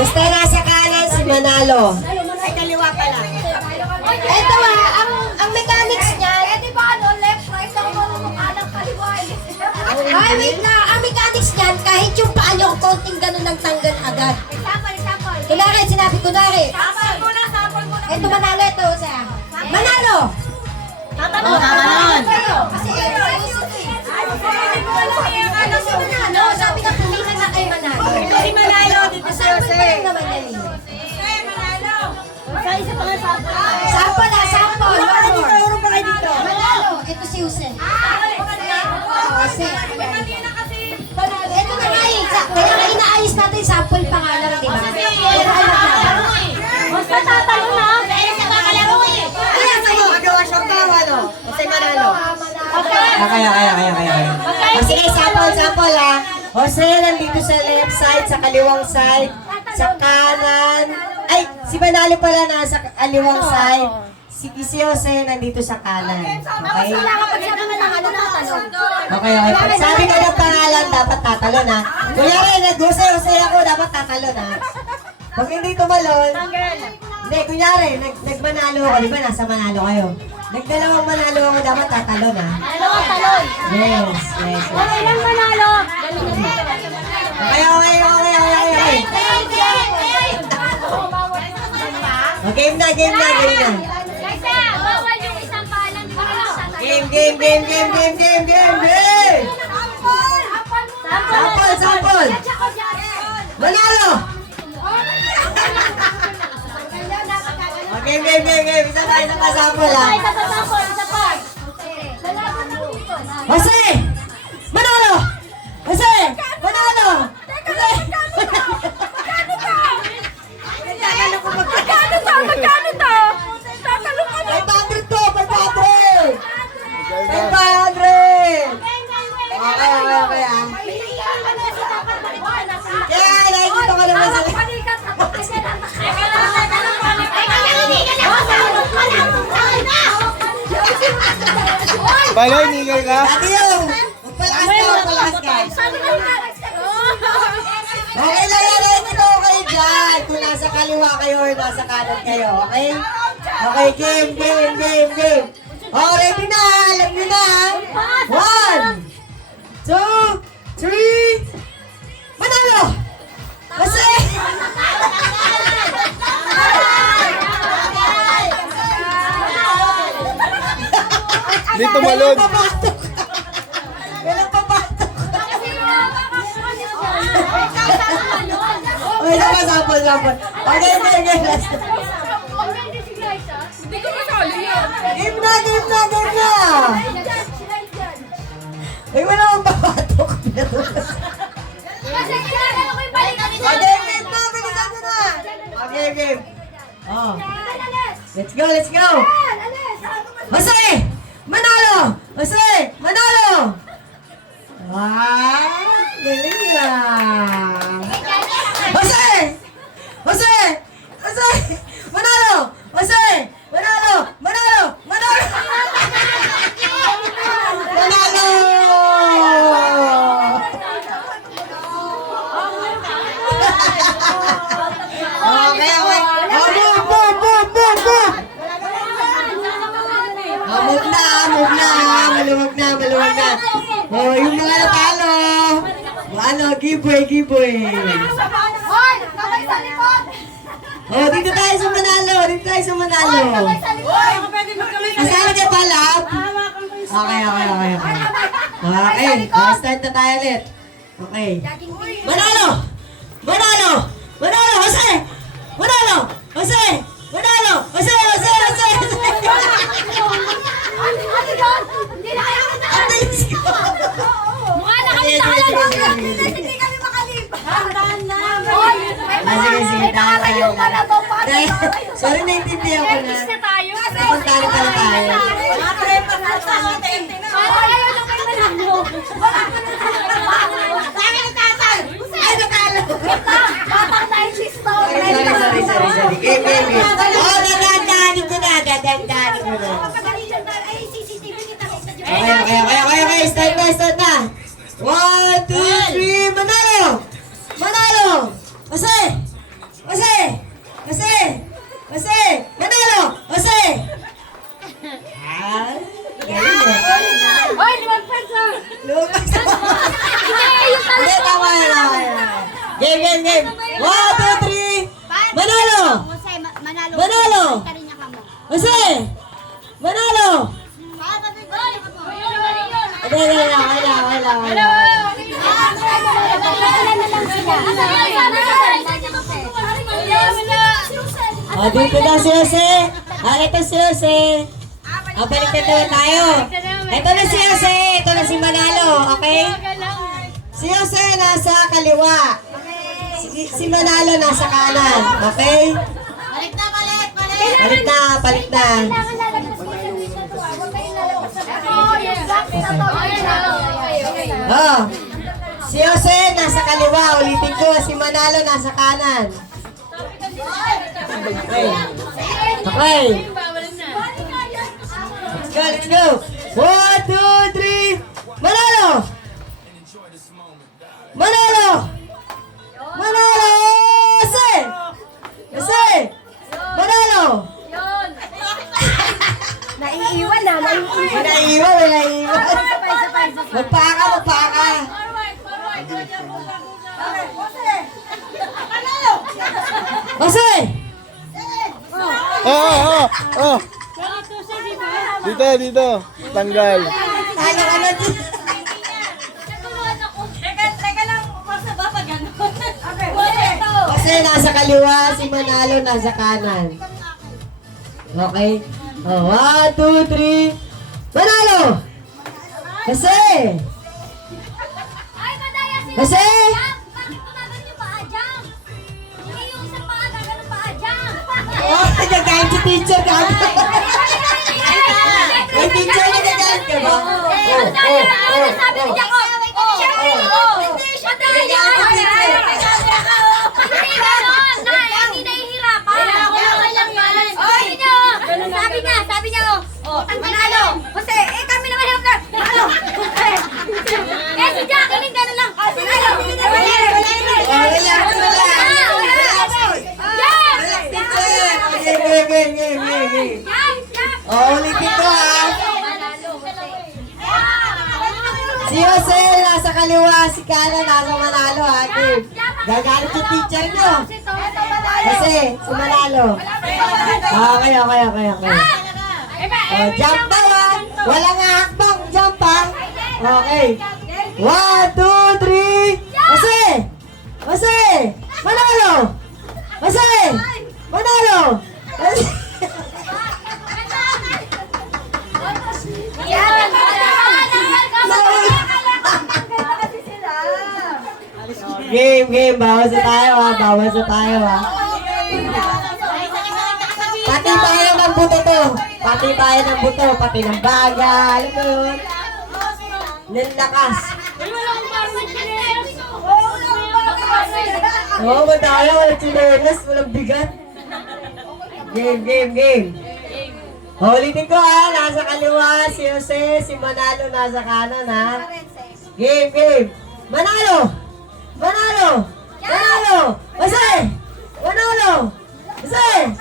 Basta nasa kanan si Manalo. Ay, kaliwa pala. Ito ang mechanics niya. Eh, di ba ano, left, right, ako marunong kanan, kaliwa. Ay, wait na. Ang mechanics niyan, kahit yung paa niyo konting ganun ng tanggal agad. Example. Kunwari, sinabi kunwari. Sample muna. Ito Manalo, ito sa Manalo! Tatalon. Tatalon. Kasi Manalo, sabi ka pumila na kay Manalo. Si Manalo, dito si Jose. Naman yan eh. Sa isa pa nga sample. Sample na, sample. One more. Uro pa kayo dito. Manalo, ito si Jose. Jose. Ito na nga eh. Kaya nga inaayos natin sample pa nga lang, di ba? Pero alam na. Basta tatalon na. Dahil sa kakalaro eh. Kaya sa'yo, magawa siya pa, ano? Si Manalo. Kaya. O sige, sample ha. Jose nandito sa left side, sa kaliwang side, sa kanan. Ay, si Manalo pala nasa kaliwang side. Si Jose nandito sa kanan. Okay? Kapag sabi mo lang, ano nakatalon? Okay. Pag sabi ka ng pangalan, dapat tatalon ha. Kunyari, nag-Jose ako, dapat tatalon ha. Pag hindi tumalon, hindi, kunyari, nagmanalo ako, di ba nasa Manalo kayo? Nagdalawang Manalo ako, dapat tatalon ha. Dalawang talon. Yes. Wala ilang manalo. Okay. O, game na. Kasi bawal yung isang palang di ba lang tatalon. Game! Sample! Manalo! Okay, game. Isa pa sample ha. Isa pa. Lalaban na dito. Jose! Manalo! Jose! Manalo! Magkano to? Tatalon ka na. 500 to! 500! Okay ah. Kaya, nakikita ko naman sa... Baloy, nigay ka? Dati yung! Magpalakas ka! Okay lang yan, nakikita ko kayo dyan. Kung nasa kaliwa kayo or nasa kanan kayo, okay? Okay, game. Oh, ready na! Alam nyo na! 1, 2, 3, Manalo! Kasi! Dito malod. Walang papatok. Okay, sample. Okay, last. Game na! Ay, wala akong papatok. Okay, game na! Bilisan nyo na! Okay, game. Oh. Let's go! Jose! Manalo! Wow! Galing yan! Jose! Manalo! Okay. Move na. Maluwag na. Oh, yung mga natalo. Ano, giveaway. Oh, dito tayo sa Manalo. Kasama ka pa, love? Okay. Okay, start na tayo ulit. Okay. Manalo! Hindi na kaya mukha na kami Sige. nakalan. Hindi kami makalipas. Sige, Nakatayo ka na to. Sorry, naintindihan ko na. Service na tayo. Puntano pa na tayo. Ayaw na kayo manalo. Ay, natalo! Batang 90s to. Sorry. Game. Oh, dadandaanin ko na. Ay, CCTV kita. Okay. Start na. 1, 2, 3, Manalo! Manalo! Jose! Jose! Jose! Jose! Manalo! Jose! Ah, galing mo. Hoy, lumagpas ah! Lumas. Yung pala. Hindi, tama yan. Game, game, game. 1, 2, 3. Manalo! Jose, manalo. Manalo! Karinya ka mo. Jose! Manalo! Hindi, hindi, wala. Dito na si Jose. Ito si Jose. Balik na tayo. Ito na si Jose. Ito na si Manalo. Okay? Si Jose nasa kaliwa. Si Manalo nasa kanan. Okay? Balik na. Oh. Si Jose nasa kaliwa. Ulitin ko. Si Manalo nasa kanan. Okay. Let's go. 1, 2, 3. Manalo! Manalo! Manalo! Jose! Jose! Manalo! Naiiwan na, naiiwan. Naiiwan. Magpaka. Jose! Dito. Tanggal. Talo ka na dito. Teka lang, pasa ba pag gano'n? Jose nasa kaliwa, si Manalo nasa kanan. Okay? 1, 2, 3. Manalo! Jose! Ay, madaya si Jose! Bakit tumagal yung paa dyan? Hindi yung isang paa, gano'n paa dyan. Oh, nagagalit si teacher ka. May teacher na nagagalit ka ba? Sabi ni Jaco, syempre, madaya. Hindi gano'n, hindi nahihirapan. Sabi niya, manalo. Jose, kami naman hirap na. Manalo. Si Jacqueline, gano'n lang. Manalo. Game. Ulitin ko ha. Si Jose nasa kaliwa, si kanan nasa Manalo ha. Game. Gagalit yung teacher nyo. Jose, si Manalo. Okay. Jump daw ha. Wala nga hakbang. Jump ha. Okay. 1, 2, 3. Jose! Manalo! Jose! Manalo! Game. Bawas na tayo ha. Pati tayo ng buto to. Pati ng baga. Alam mo yun? Nilakas. Oo, madaya. Walang chinelas. Walang bigat. Game. Ulitin ko ha. Nasa kaliwa si Jose. Si Manalo nasa kanan ha. Game. Manalo! Jose! Manalo! Jose!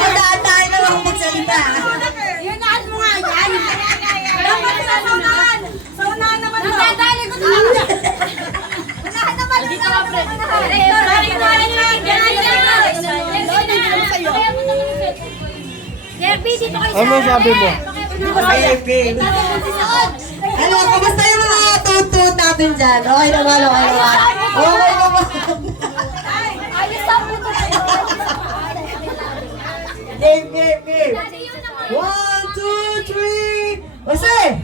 Magdaan tayo na ako magsalita. Yunaan mo nga yan. Dapat sa saunahan. Saunahan naman mo. Nagdadali ko na. Unahan naman. Derby, dito kayo Ano sabi mo? Game. Ano, kamusta yung mga tutut natin dyan? Okay naman. Ayos ang puto na yun. Game. 1, 2, 3. Jose!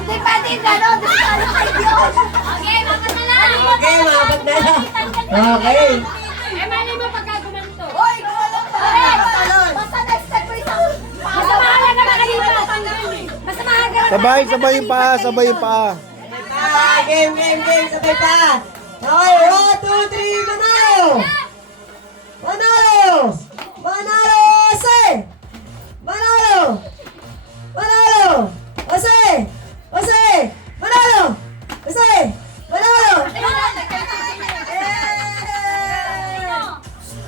Hindi pwede yung gano'n. Okay, mapat na lang. Okay, mapat na lang. Okay. Mali mo pagka Sabay, sabay yung paa, sabay yung paa. Game, game, game. Sabay pa. Okay, 1, 2, 3, Manalo! Manalo! Manalo! Jose! Manalo! Manalo! Jose! Jose! Manalo! Jose! Manalo!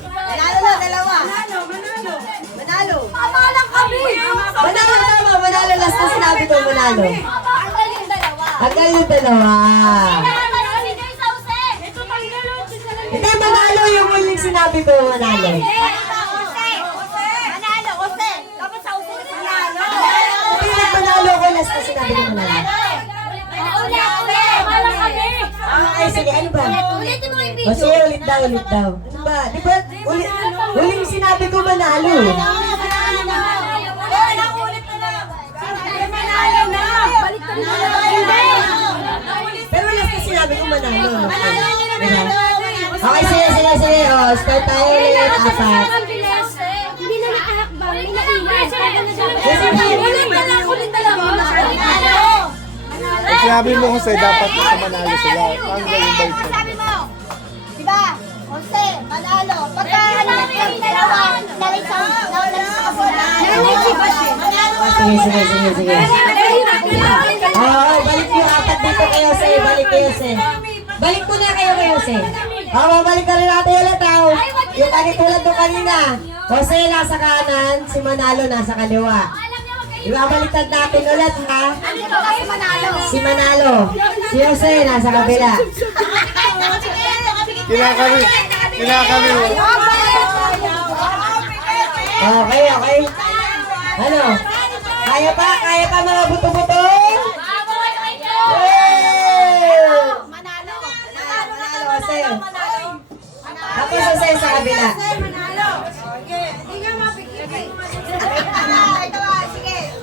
Manalo na, dalawa. Manalo. Tama lang kami. Manalo tama, Manalo. Last na sinabi ko, Manalo. Ang galing dalawa. Ang galing dalawa. Hindi, Manalo yung muling sinabi ko, Manalo. Hindi, Manalo ko last na sinabi ko, Manalo. Okay, sige, ano ba? Ulitin mo yung O video. sige, ulit daw, ulit daw. Ano ba? Di ba, huling sinabi ko, Manalo. Pero last na sinabi ko, Manalo. Diba? Okay, sige, sige, sige. O, start tayo ulit. Apat. Hindi na nakahakbang. May nakinig. Sige, Pag sinabi mo Jose, dapat sa Manalo sila. Ang galing bait mo. Sabi mo, diba? Jose, Manalo. Pagka yung dalawa, nalit sa kabula. Sige, sige, sige, sige. Oo, balik yung apat dito kayo, Jose. Balik kayo, Jose. Balik ko na kayo kayo, Jose. Oo, babalik ka rin natin ulit, tao. Yung kanitulad ko kanina. Jose nasa kanan, si Manalo nasa kaliwa. Ibabaliktad natin ulit, ha? Si Manalo. Si Jose nasa kabila. Kinakami. Kinakami mo. Okay, okay. Ano? Kaya pa? Kaya pa mga buto-buto? Manalo, Jose. Tapos Jose sa kabila.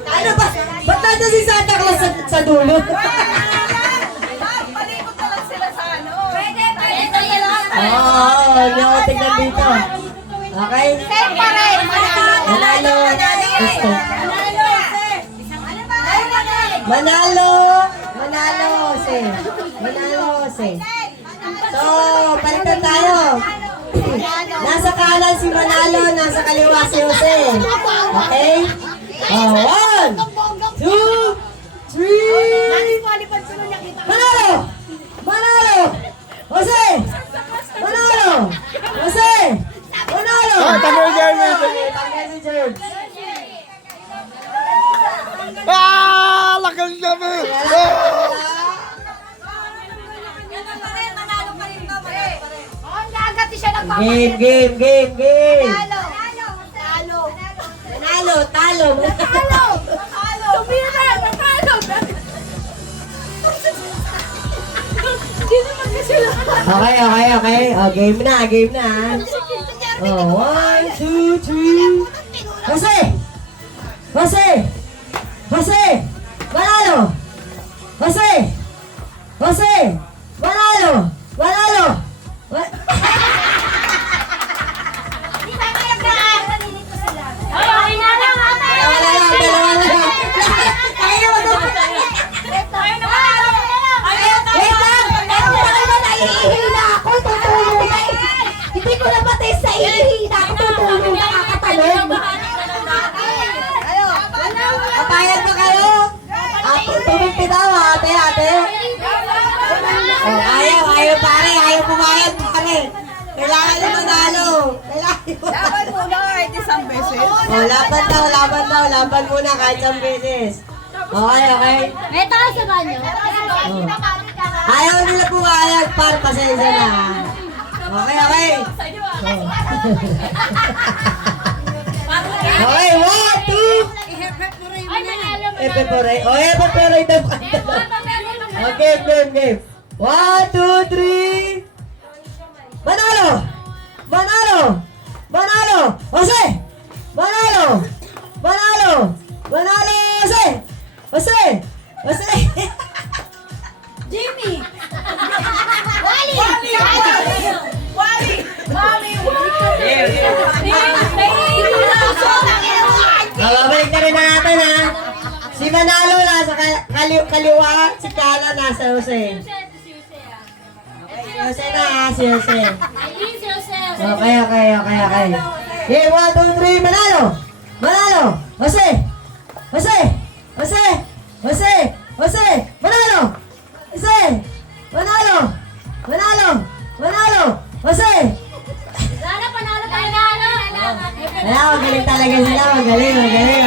Ano ba? Ba't natin si Santa Claus sa dulo? Oo, hindi ako tignan dito. Okay? Manalo. Gusto. Manalo. Manalo, Jose. Manalo, Jose. So, palitan tayo. Nasa kanan si Manalo, nasa kaliwa si Jose. Okay? Oh, 1, 2, 3. Manalo! Manalo! Jose! Manalo! Jose! Manalo! Ah, tagal si Jeremy. Tagal si Jeremy. Ah! Lakas siya mo! Game, game, game, game. Manalo, talo. Okay, okay, okay. Oh, game na, game na. Oh, 1, 2, 3. Jose! Jose! Jose! Manalo! Jose! Jose! Manalo! Manalo! Wala lang, dalawa lang. Kaya mo to. Wait lang! Nahihina ako, tutulong na eh. Hindi ko na matay sa ihina ako, tutulong na kakatalon. Papayag ba kayo? Tumimpi daw, ate, ate. Oh, ayaw pare, ayaw pumayag pare. Kailangan na manalo. Kailangan mo. Oh, laban muna kahit isang beses. Okay, okay. May taas sa banyo. Ayaw nila pumayag, par, pasensya na. Okay, okay. Okay, 1, 2. Ay, manalo mo. Epeporay. Oh, epeporay daw. Okay, game, game. 1, 2, 3. Manalo! Manalo! Manalo! Jose! Manalo! Manalo! Manalo! Jose! Jose! Jose! Jimmy! Wally! Babalik na rin natin ha. Si Manalo nasa kaliwa, si kanan nasa Jose. Si Jose na ha, si Jose. Okay. Okay, 1, 2, 3, manalo! Manalo! Jose! Jose! Jose! Jose! Jose! Manalo! Jose! Manalo! Manalo! Manalo! Jose! Panalo tayo. Ayan, magaling talaga sila. Magaling.